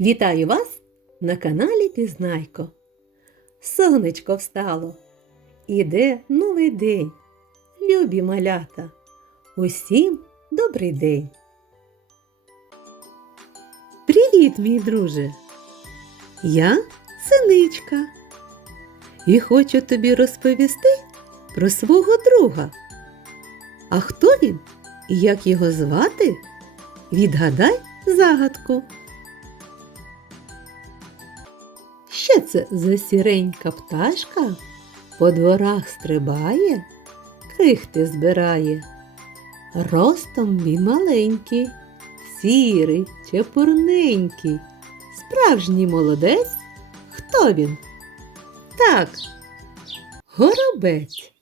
Вітаю вас на каналі Пізнайко. Сонечко встало. Іде новий день. Любі малята. Усім добрий день. Привіт, мій друже. Я синичка. І хочу тобі розповісти про свого друга. А хто він і як його звати? Відгадай загадку. Що це за сіренька пташка? По дворах стрибає, крихти збирає. Ростом він маленький, сірий, чепурненький. Справжній молодець. Хто він? Так, горобець.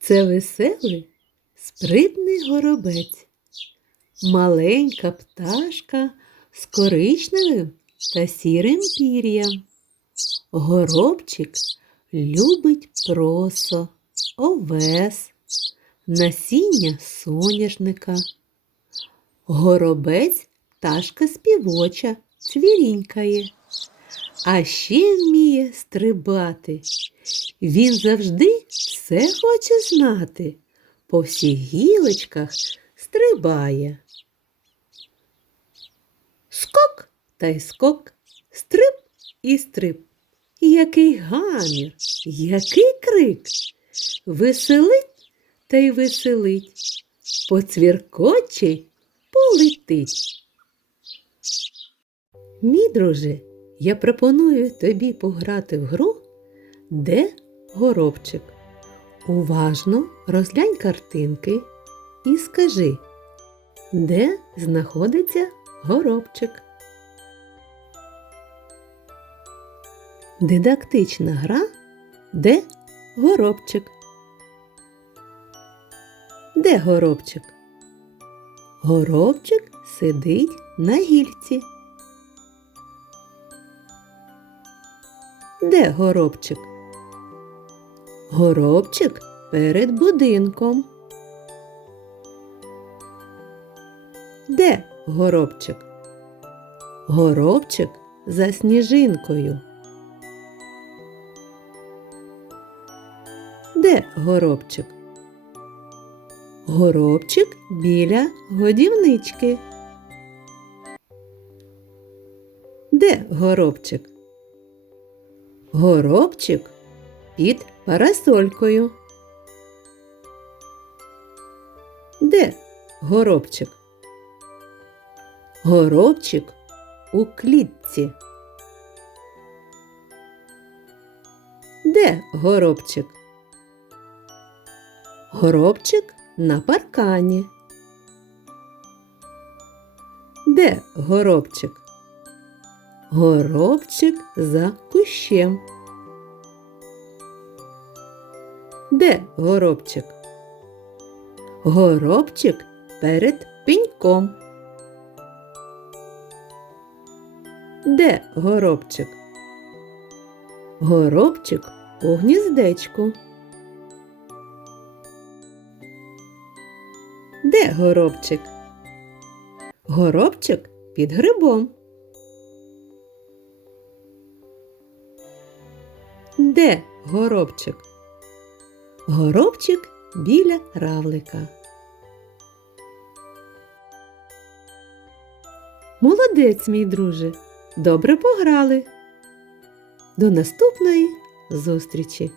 Це веселий, спритний горобець. Маленька пташка з коричневим та сірим пір'ям. Горобчик любить просо, овес, насіння соняшника. Горобець пташка співоча, цвірінькає, а ще вміє стрибати. Він завжди все хоче знати, по всіх гілочках стрибає. Скок та й скок, стриб і стриб. Який гамір, який крик. Веселить та й веселить, поцвіркоче й полетить. Мій друже, я пропоную тобі пограти в гру, де горобчик. Уважно розглянь картинки і скажи, де знаходиться горобчик. Дидактична гра де горобчик. Де горобчик? Горобчик сидить на гільці. Де горобчик? Горобчик перед будинком. Де горобчик? Горобчик за сніжинкою. Де горобчик? Горобчик біля годівнички. Де горобчик? Горобчик під парасолькою. Де горобчик? Горобчик у клітці. Де горобчик? Горобчик на паркані. Де горобчик? Горобчик за кущем. Де горобчик? Горобчик перед пеньком. Де горобчик? Горобчик у гніздечку. Де горобчик? Горобчик під грибом. Де горобчик? Горобчик біля равлика. Молодець, мій друже. Добре пограли. До наступної зустрічі!